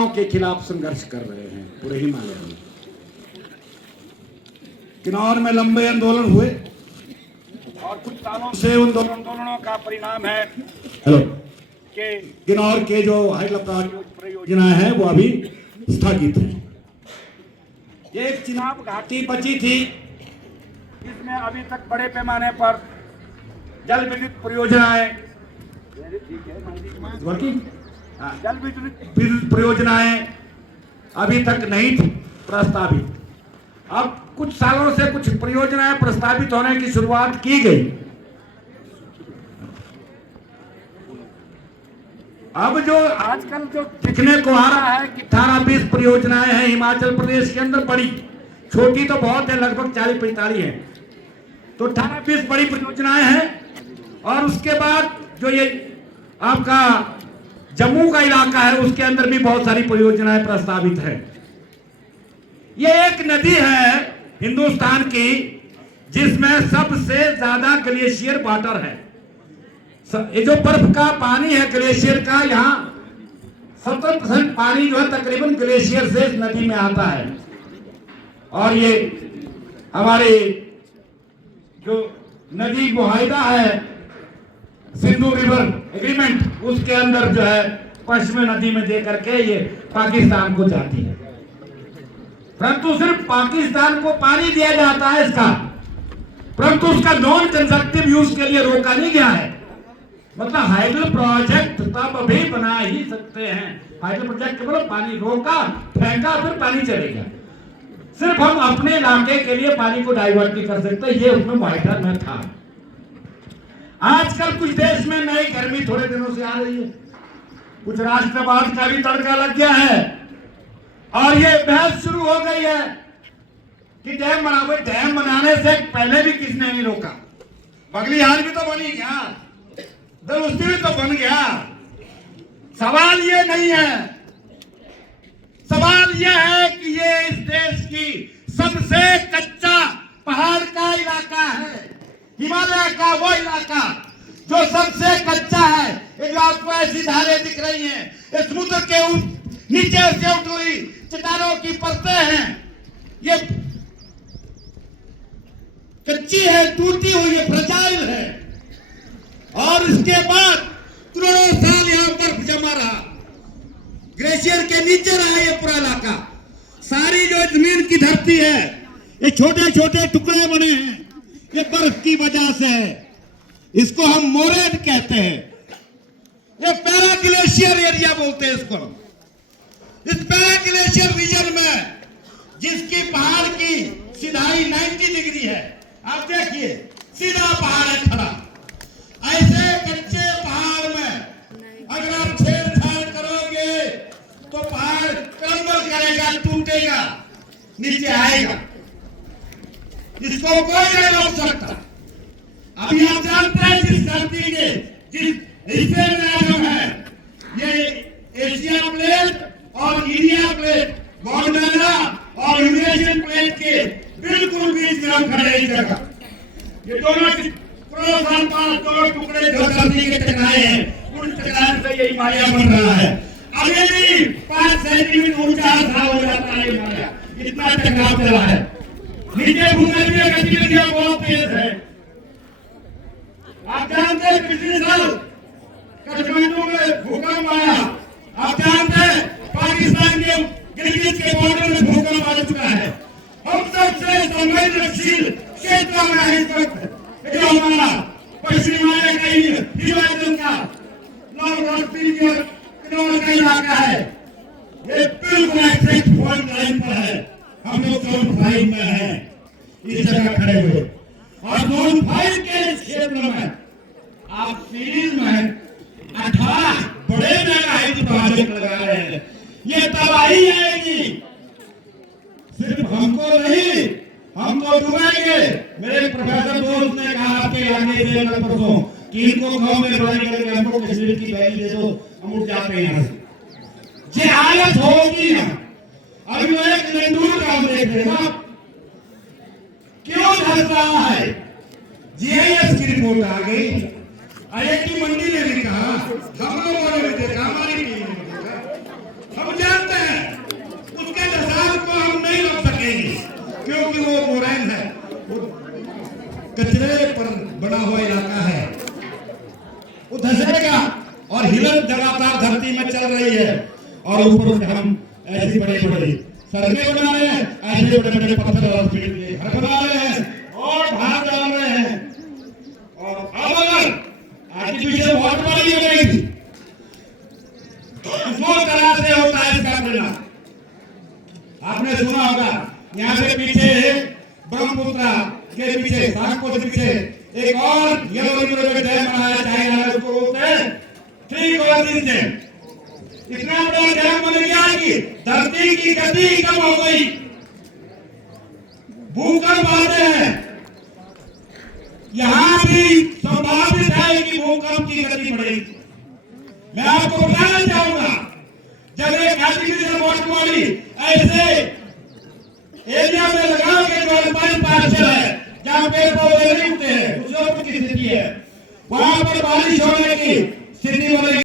चुनाव के खिलाफ संघर्ष कर रहे हैं पूरे हिमालय में। किन्नौर में लंबे आंदोलन हुए और कुछ सालों से उन आंदोलनों का परिणाम है कि किन्नौर के जो हाइड्रोप्लांट परियोजना है वो अभी स्थगित है। ये एक चिनाब घाटी बची थी जिसमें अभी तक बड़े पैमाने पर जल विद्युत परियोजनाएं जल विद्युत परियोजनाएं अभी तक नहीं थी प्रस्तावित। अब कुछ सालों से कुछ परियोजनाएं प्रस्तावित होने की शुरुआत की गई। अब जो आजकल जो दिखने को आ रहा है कि 18-20 परियोजनाएं हैं हिमाचल प्रदेश के अंदर, बड़ी छोटी तो बहुत है, लगभग 40-45 है, तो 18-20 बड़ी परियोजनाएं हैं। और उसके बाद जो ये आपका जम्मू का इलाका है उसके अंदर भी बहुत सारी परियोजनाएं प्रस्तावित है। ये एक नदी है हिंदुस्तान की जिसमें सबसे ज्यादा ग्लेशियर वाटर है। ये जो बर्फ का पानी है ग्लेशियर का, यहाँ 70% पानी जो है तकरीबन ग्लेशियर से इस नदी में आता है। और ये हमारे जो नदी मुआहिदा है सिंधु रिवर एग्रीमेंट, उसके अंदर जो है पश्चिमी नदी में दे करके ये पाकिस्तान को जाती है। परंतु सिर्फ पाकिस्तान को पानी दिया जाता है इसका, परंतु उसका नॉन कंजप्टिव यूज के लिए रोका नहीं गया है। मतलब हाइड्रो प्रोजेक्ट तब भी बना ही सकते हैं। हाइड्रो प्रोजेक्ट केवल पानी रोका, फेंका, फिर पानी चलेगा। सिर्फ हम अपने इलाके के लिए पानी को डाइवर्ट नहीं कर सकते, ये उसमें मुआहिदा में था। आजकल कुछ देश में नई गर्मी थोड़े दिनों से आ रही है, कुछ राष्ट्रवाद का भी तड़का लग गया है और ये बहस शुरू हो गई है कि डैम बनाओ। डैम बनाने से पहले भी किसने नहीं रोका? बगलिहार भी तो बनी गया, दलुस्ती भी तो बन गया। सवाल ये नहीं है, सवाल यह है कि ये इस देश की सबसे कच्चा पहाड़ का इलाका है, हिमालय का वो इलाका जो सबसे कच्चा है। ये जो आपको ऐसी धारें दिख रही हैं, ये समुद्र के नीचे से उठ हुई चट्टानों की परतें हैं, ये कच्ची है, टूटी हुई है, फ्रजाइल है। और इसके बाद करोड़ों साल यहाँ बर्फ जमा रहा, ग्लेशियर के नीचे रहा ये पूरा इलाका। सारी जो जमीन की धरती है ये छोटे छोटे टुकड़े बने हैं, ये बर्फ की वजह से है। इसको हम मोरेन कहते हैं, ये पैरा ग्लेशियर एरिया बोलते हैं इसको। इस पैरा ग्लेशियर रीजन में जिसकी पहाड़ की सीधाई 90 डिग्री है, आप देखिए सीधा पहाड़ है खड़ा। ऐसे कच्चे पहाड़ में अगर आप छेड़छाड़ करोगे तो पहाड़ क्रम्बल करेगा, टूटेगा, नीचे आएगा, इसको कोई नहीं रोक सकता। अभी आप जानते हैं जिस धरती के जिस हिस्से में हम है, ये एशिया प्लेट और इंडिया प्लेट, गोंडवाना और यूरेशियन प्लेट के बिल्कुल बीच में हम खड़े इस जगह। ये दोनों दोनों टुकड़े जो धरती के टकराए हैं, उन टकराने से ये हिमालय बन रहा है। अभी भी 5 सेंटीमीटर ऊंचा हो जाता है हिमालय, इतना टकराव चला है। नीचे भूमध्य गतिविधियां बहुत तेज है। आप जानते हैं पिछले साल काठमांडू में भूकंप आया, आप जानते हैं पाकिस्तान के गिलगित के बॉर्डर में भूकंप आ चुका है। हम सबसे संवेदनशील क्षेत्र में है इस वक्त जो हमारा पश्चिमी हिमालय का हिमाचल का किन्नौर का इलाका है, ये बिल्कुल एक्सेप्ट पॉइंट लाइन पर है। हम लोग जोन 5 में है इस जगह खड़े हुए, और जोन 5 के क्षेत्र में आप सीरीज में 18 बड़े मेगाहाइट प्रोजेक्ट लगा रहे हैं। ये तबाही आएगी, सिर्फ हमको नहीं, हमको डुबाएंगे। मेरे प्रोफेसर दोस्त ने कहा आपके इलाके से परसों कि इनको गांव में लड़ाई करके हमको कश्मीर की वैली दे दो, हम उठ जाते हैं यहाँ से। ये हालत होगी ना। अभी मैं एक लंडूर काम देख रहे हैं, क्यों धस रहा है? जीआईएस की रिपोर्ट आ गई, आईआईटी मंडी ने भी कहा, हम लोगों ने भी देखा, हमारी टीम ने देखा। हम जानते कचरे पर बना हुआ इलाका है, वो धंसेगा। और हिलन लगातार धरती में चल रही है और ऊपर से हम ऐसी बड़ी बड़ी सड़कें बना रहे हैं, ऐसे बड़े बड़े पत्थर और सीमेंट के घर बना रहे हैं और भाग डाल रहे हैं। और अब अगर आर्टिफिशियल बहुत बड़ी हो गई थी तो तरह से होता है इसका परिणाम। आपने सुना होगा यहाँ से पीछे ब्रह्मपुत्र के पीछे नागपुर के पीछे एक और येलो रिवर डैम बनाया, चाइना ने उसको बोलते हैं 3 कोलंस डैम। इतना बड़ा डैम बन गया कि धरती की गति कम हो गई, भूकंप आते हैं। यहां भी संभावित है कि भूकंप की गति बढ़ेगी। मैं आपको बताना चाहूंगा, जब एक आर्टिफिशियल वाटर बॉडी ऐसे एरिया में लगाओ के जो अल्पाइन पार्शल है, जहां पेड़ पौधे नहीं उगते हैं, उस की स्थिति है, वहां पर बारिश होने की स्थिति बनेगी।